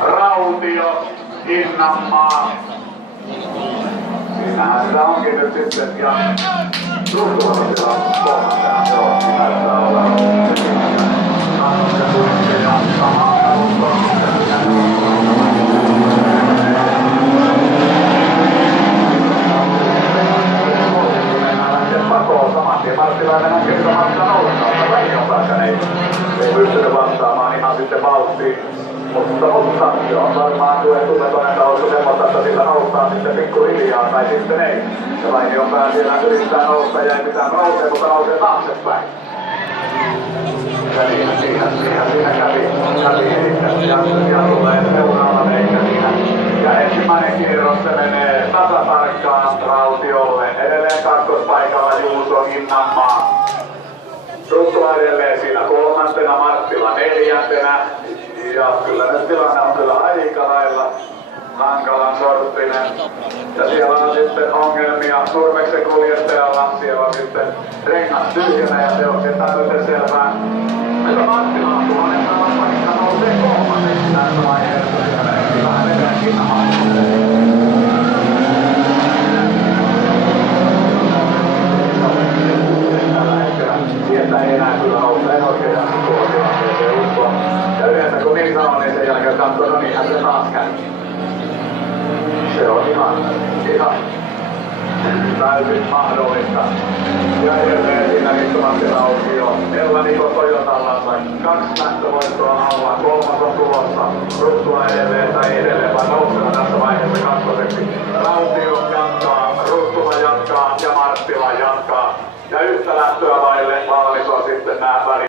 Rautio, Kinnanmaa. Siinähän sitä onkin nyt sitten ja Ruutuvaisilla kolmantena teossa näyttää olevan. Kannusten kuitenkin ja samaa Marttilainen onkin sitä matkan ollenkaan, mutta Väinön päässä ei pystynyt vastaamaan ihan sitten vauhtiin. Mutta se on varmaan tunnetoinen taulukko semmoista, että sillä noustaan sitten pikkuhiljaa tai sitten ei. Ja Väinön pää siellä yrittää nousta ja ei mitään nousee, mutta nousee taaksepäin. Ja siinä kävi ja tulee seuraava eikä siinä. Ja ensimmäinen kierros se menee tasatarkkaan Rautiolle. Edelleen kakkospaikalla Juuso Kinnanmaa. Ruttua edelleen siinä kolmantena, Marttila neljäntenä. Ja kyllä nyt tilanne on kyllä aika lailla hankalan sorttinen. Ja siellä on sitten ongelmia Nurmeksen kuljettajalla. Siellä on sitten rengas tyhjänä ja se on sitä nyt selvää. Mutta Marttila on tuollainen vaikka nousee kolmanneksi tässä vaiheessa. Siellä menee vähän edelleen Kinnanmaa. Sieltä ei enää kyllä nouse, en oikein jaksa tuolla tilanteeseen uskoa. Ja yleensä kun niin sanoo, niin sen jälkeen katsoo, no niinhän se taas käy. Se on ihan täysin mahdollista. Ja edelleen siinä istumasti Rautio. Ella Niko Toyotalla sai 2 lähtövoittoa alla, 3 on tulossa. Ruttua edelleen tai edelleen, vaan nousena tässä vaiheessa kakkoseksi. Rautio jatkaa, Ruttua jatkaa ja Marttila jatkaa. Ja yhtä lähtöä vaille Vaaliso sitten nämä välit.